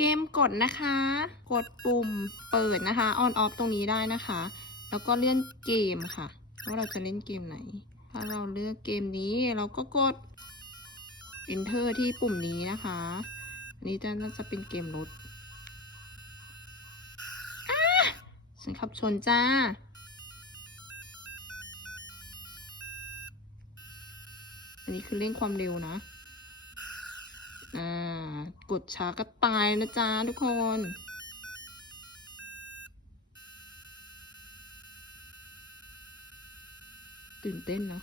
เกมกดนะคะ กดปุ่มเปิดนะคะ on off ตรงนี้ได้นะคะ แล้วก็เลื่อนเกมค่ะ ว่าเราจะเล่นเกมไหน ถ้าเราเลือกเกมนี้เราก็กด enter ที่ปุ่มนี้นะคะอันนี้จะน่าจะเป็นเกมรถฉันขับชนจ้า อันนี้คือเร่งความเร็วนะ กดช้าก็ตายนะจ๊ะทุกคน ตื่นเต้นเนอะ